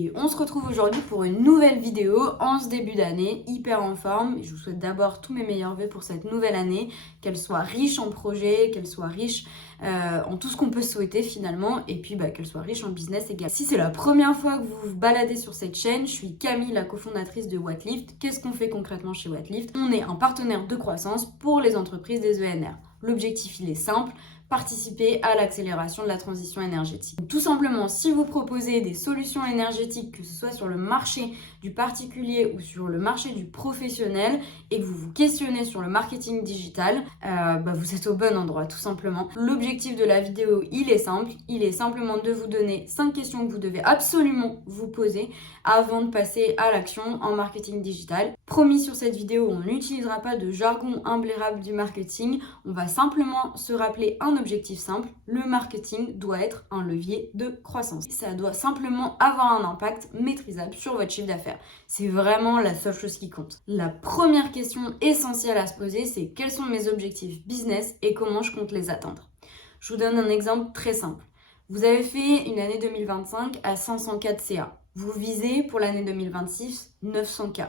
Et on se retrouve aujourd'hui pour une nouvelle vidéo en ce début d'année, hyper en forme. Je vous souhaite d'abord tous mes meilleurs vœux pour cette nouvelle année, qu'elle soit riche en projets, qu'elle soit riche en tout ce qu'on peut souhaiter finalement, et puis qu'elle soit riche en business également. Si c'est la première fois que vous vous baladez sur cette chaîne, je suis Camille, la cofondatrice de Whatlift. Qu'est-ce qu'on fait concrètement chez Whatlift? On est un partenaire de croissance pour les entreprises des ENR. L'objectif, il est simple: participer à l'accélération de la transition énergétique. Tout simplement, si vous proposez des solutions énergétiques, que ce soit sur le marché du particulier ou sur le marché du professionnel, et que vous vous questionnez sur le marketing digital, vous êtes au bon endroit, tout simplement. L'objectif de la vidéo, il est simple. Il est simplement de vous donner 5 questions que vous devez absolument vous poser avant de passer à l'action en marketing digital. Promis, sur cette vidéo, on n'utilisera pas de jargon imblairable du marketing. On va simplement se rappeler un objectif simple: le marketing doit être un levier de croissance. Ça doit simplement avoir un impact maîtrisable sur votre chiffre d'affaires. C'est vraiment la seule chose qui compte. La première question essentielle à se poser, c'est: quels sont mes objectifs business et comment je compte les atteindre? Je vous donne un exemple très simple. Vous avez fait une année 2025 à 500K de CA. Vous visez pour l'année 2026 900K.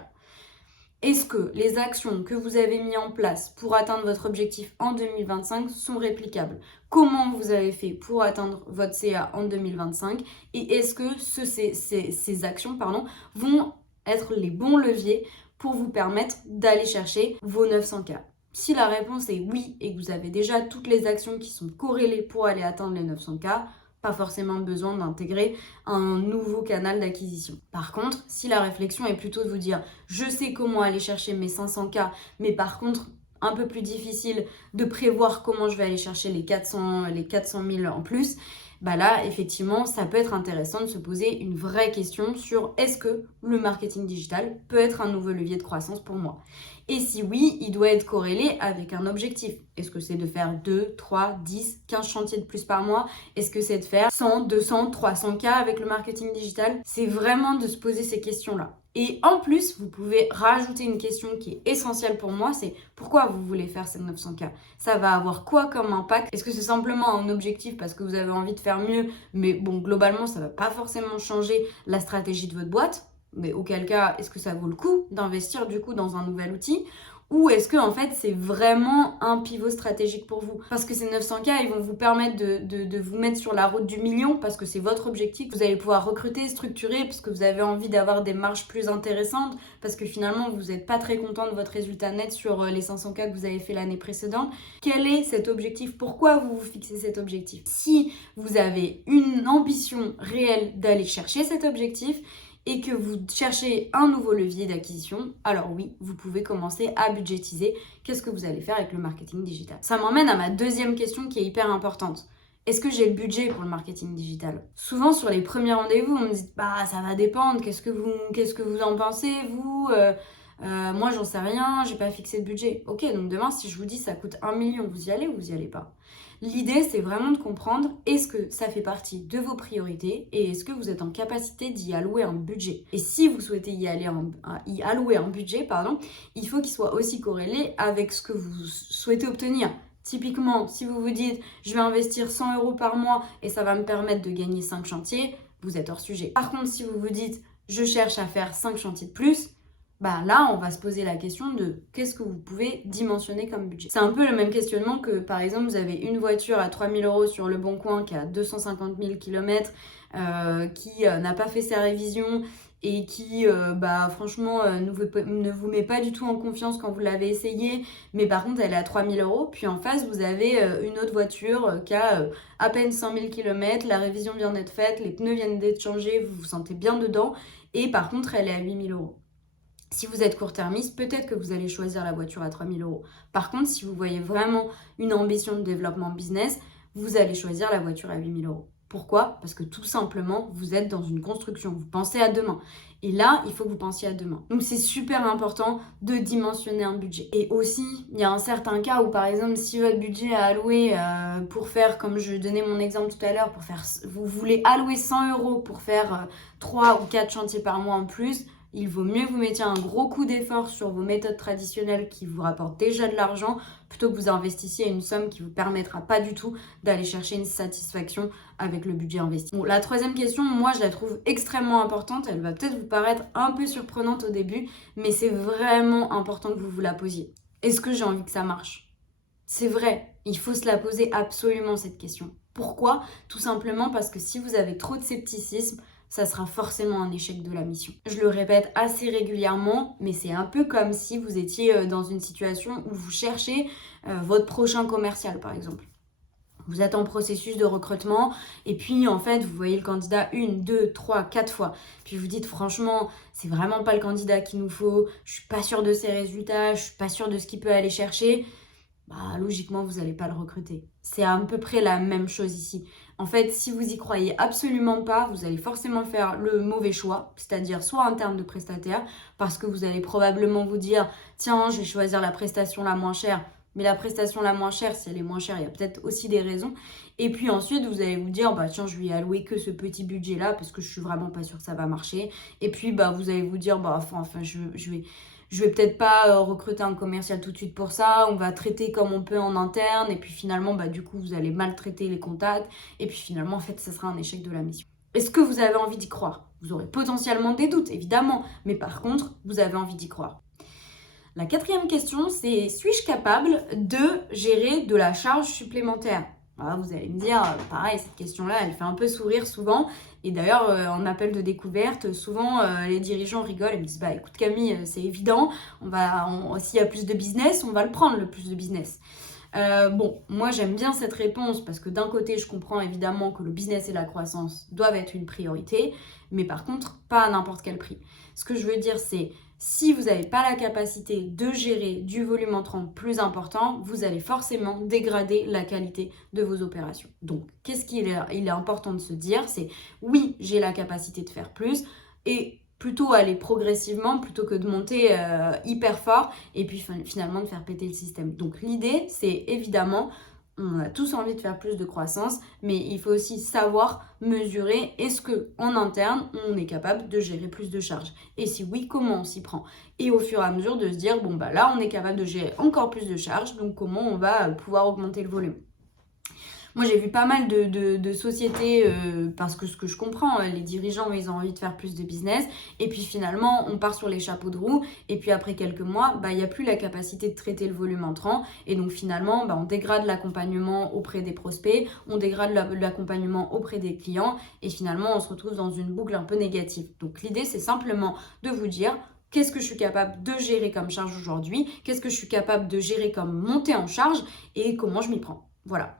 Est-ce que les actions que vous avez mises en place pour atteindre votre objectif en 2025 sont réplicables? Comment vous avez fait pour atteindre votre CA en 2025? Et est-ce que ces actions vont être les bons leviers pour vous permettre d'aller chercher vos 900K? Si la réponse est oui et que vous avez déjà toutes les actions qui sont corrélées pour aller atteindre les 900K, pas forcément besoin d'intégrer un nouveau canal d'acquisition. Par contre, si la réflexion est plutôt de vous dire: je sais comment aller chercher mes 500K, mais par contre, un peu plus difficile de prévoir comment je vais aller chercher les 400 000 en plus, là, effectivement, ça peut être intéressant de se poser une vraie question sur: est-ce que le marketing digital peut être un nouveau levier de croissance pour moi? Et si oui, il doit être corrélé avec un objectif. Est-ce que c'est de faire 2, 3, 10, 15 chantiers de plus par mois? Est-ce que c'est de faire 100, 200, 300K avec le marketing digital? C'est vraiment de se poser ces questions-là. Et en plus, vous pouvez rajouter une question qui est essentielle pour moi, c'est: pourquoi vous voulez faire ces 900K? Ça va avoir quoi comme impact? Est-ce que c'est simplement un objectif parce que vous avez envie de faire mieux, mais globalement, ça va pas forcément changer la stratégie de votre boîte? Mais auquel cas, est-ce que ça vaut le coup d'investir du coup dans un nouvel outil? Ou est-ce que en fait c'est vraiment un pivot stratégique pour vous? Parce que ces 900K, ils vont vous permettre de vous mettre sur la route du million, parce que c'est votre objectif. Vous allez pouvoir recruter, structurer, parce que vous avez envie d'avoir des marges plus intéressantes, parce que finalement vous n'êtes pas très content de votre résultat net sur les 500K que vous avez fait l'année précédente. Quel est cet objectif? Pourquoi vous vous fixez cet objectif? Si vous avez une ambition réelle d'aller chercher cet objectif et que vous cherchez un nouveau levier d'acquisition, alors oui, vous pouvez commencer à budgétiser qu'est-ce que vous allez faire avec le marketing digital. Ça m'emmène à ma deuxième question qui est hyper importante. Est-ce que j'ai le budget pour le marketing digital? Souvent sur les premiers rendez-vous, on me dit: ça va dépendre, qu'est-ce que vous en pensez, vous? Moi j'en sais rien, j'ai pas fixé de budget. Ok, donc demain si je vous dis ça coûte 1 million, vous y allez ou vous y allez pas? L'idée, c'est vraiment de comprendre: est-ce que ça fait partie de vos priorités et est-ce que vous êtes en capacité d'y allouer un budget? Et si vous souhaitez y allouer un budget, il faut qu'il soit aussi corrélé avec ce que vous souhaitez obtenir. Typiquement, si vous vous dites: je vais investir 100 € par mois et ça va me permettre de gagner 5 chantiers, vous êtes hors sujet. Par contre, si vous vous dites: je cherche à faire 5 chantiers de plus, là, on va se poser la question de qu'est-ce que vous pouvez dimensionner comme budget. C'est un peu le même questionnement que, par exemple, vous avez une voiture à 3 000 € sur le Bon Coin qui a 250 000 km, qui n'a pas fait sa révision et qui, franchement, ne vous met pas du tout en confiance quand vous l'avez essayé, mais par contre, elle est à 3 000 €. Puis en face, vous avez une autre voiture qui a à peine 100 000 km, la révision vient d'être faite, les pneus viennent d'être changés, vous vous sentez bien dedans, et par contre, elle est à 8 000 €. Si vous êtes court-termiste, peut-être que vous allez choisir la voiture à 3 000 €. Par contre, si vous voyez vraiment une ambition de développement business, vous allez choisir la voiture à 8 000 €. Pourquoi? Parce que tout simplement, vous êtes dans une construction. Vous pensez à demain. Et là, il faut que vous pensiez à demain. Donc, c'est super important de dimensionner un budget. Et aussi, il y a un certain cas où, par exemple, si votre budget est alloué pour faire, comme je donnais mon exemple tout à l'heure, vous voulez allouer 100 € pour faire 3 ou 4 chantiers par mois en plus, Il vaut mieux que vous mettiez un gros coup d'effort sur vos méthodes traditionnelles qui vous rapportent déjà de l'argent plutôt que vous investissiez une somme qui ne vous permettra pas du tout d'aller chercher une satisfaction avec le budget investi. Bon, la troisième question, moi je la trouve extrêmement importante. Elle va peut-être vous paraître un peu surprenante au début, mais c'est vraiment important que vous vous la posiez. Est-ce que j'ai envie que ça marche ? C'est vrai, il faut se la poser absolument cette question. Pourquoi ? Tout simplement parce que si vous avez trop de scepticisme, ça sera forcément un échec de la mission. Je le répète assez régulièrement, mais c'est un peu comme si vous étiez dans une situation où vous cherchez votre prochain commercial, par exemple. Vous êtes en processus de recrutement et puis en fait vous voyez le candidat 1, 2, 3, 4 fois. Puis vous dites franchement c'est vraiment pas le candidat qu'il nous faut, je suis pas sûre de ses résultats, je suis pas sûre de ce qu'il peut aller chercher. Logiquement vous n'allez pas le recruter. C'est à peu près la même chose ici. En fait si vous y croyez absolument pas, vous allez forcément faire le mauvais choix, c'est-à-dire soit en termes de prestataire, parce que vous allez probablement vous dire tiens je vais choisir la prestation la moins chère. Mais la prestation la moins chère, si elle est moins chère, il y a peut-être aussi des raisons. Et puis ensuite, vous allez vous dire, tiens, je vais allouer que ce petit budget-là parce que je suis vraiment pas sûre que ça va marcher. Et puis, vous allez vous dire, je vais peut-être pas recruter un commercial tout de suite pour ça. On va traiter comme on peut en interne. Et puis finalement, du coup, vous allez maltraiter les contacts. Et puis finalement, en fait, ça sera un échec de la mission. Est-ce que vous avez envie d'y croire ? Vous aurez potentiellement des doutes, évidemment. Mais par contre, vous avez envie d'y croire. La quatrième question, c'est suis-je capable de gérer de la charge supplémentaire ? Vous allez me dire, pareil, cette question-là, elle fait un peu sourire souvent. Et d'ailleurs, en appel de découverte, souvent, les dirigeants rigolent et me disent, écoute Camille, c'est évident, s'il y a plus de business, on va le prendre, le plus de business. Moi j'aime bien cette réponse parce que d'un côté je comprends évidemment que le business et la croissance doivent être une priorité, mais par contre pas à n'importe quel prix. Ce que je veux dire c'est si vous n'avez pas la capacité de gérer du volume entrant plus important, vous allez forcément dégrader la qualité de vos opérations. Donc qu'est-ce qu'il est important de se dire, c'est oui j'ai la capacité de faire plus et plutôt aller progressivement plutôt que de monter hyper fort et puis finalement de faire péter le système. Donc l'idée, c'est évidemment, on a tous envie de faire plus de croissance, mais il faut aussi savoir mesurer est-ce qu'en interne, on est capable de gérer plus de charges. Et si oui, comment on s'y prend ? Et au fur et à mesure de se dire, là, on est capable de gérer encore plus de charges, donc comment on va pouvoir augmenter le volume ? Moi, j'ai vu pas mal de sociétés, parce que ce que je comprends, les dirigeants, ils ont envie de faire plus de business. Et puis finalement, on part sur les chapeaux de roue. Et puis après quelques mois, il n'y a plus la capacité de traiter le volume entrant. Et donc finalement, on dégrade l'accompagnement auprès des prospects, on dégrade l'accompagnement auprès des clients. Et finalement, on se retrouve dans une boucle un peu négative. Donc l'idée, c'est simplement de vous dire... Qu'est-ce que je suis capable de gérer comme charge aujourd'hui ? Qu'est-ce que je suis capable de gérer comme montée en charge ? Et comment je m'y prends ? Voilà.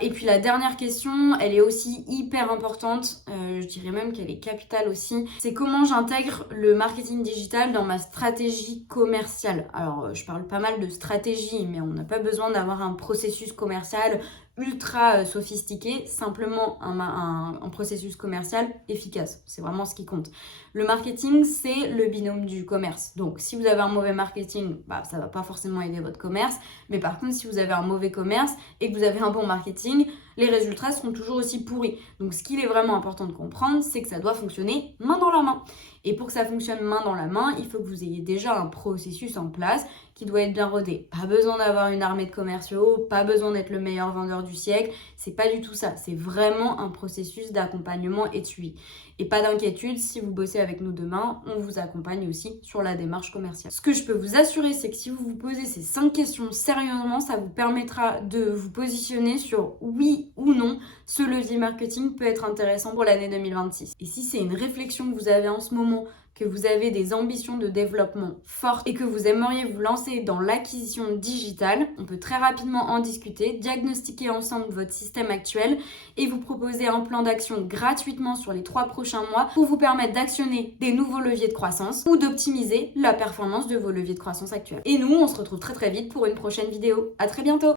Et puis la dernière question, elle est aussi hyper importante, je dirais même qu'elle est capitale aussi, c'est comment j'intègre le marketing digital dans ma stratégie commerciale. Alors je parle pas mal de stratégie, mais on n'a pas besoin d'avoir un processus commercial ultra sophistiqué, simplement un processus commercial efficace. C'est vraiment ce qui compte. Le marketing, c'est le binôme du commerce. Donc, si vous avez un mauvais marketing, ça ne va pas forcément aider votre commerce. Mais par contre, si vous avez un mauvais commerce et que vous avez un bon marketing, les résultats seront toujours aussi pourris. Donc, ce qu'il est vraiment important de comprendre, c'est que ça doit fonctionner main dans la main. Et pour que ça fonctionne main dans la main, il faut que vous ayez déjà un processus en place qui doit être bien rodé. Pas besoin d'avoir une armée de commerciaux, pas besoin d'être le meilleur vendeur du siècle. C'est pas du tout ça. C'est vraiment un processus d'accompagnement et de suivi. Et pas d'inquiétude, si vous bossez avec nous demain, on vous accompagne aussi sur la démarche commerciale. Ce que je peux vous assurer, c'est que si vous vous posez ces 5 questions sérieusement, ça vous permettra de vous positionner sur oui ou non, ce levier marketing peut être intéressant pour l'année 2026. Et si c'est une réflexion que vous avez en ce moment, que vous avez des ambitions de développement fortes et que vous aimeriez vous lancer dans l'acquisition digitale, on peut très rapidement en discuter, diagnostiquer ensemble votre système actuel et vous proposer un plan d'action gratuitement sur les 3 prochains mois pour vous permettre d'actionner des nouveaux leviers de croissance ou d'optimiser la performance de vos leviers de croissance actuels. Et nous, on se retrouve très très vite pour une prochaine vidéo. À très bientôt!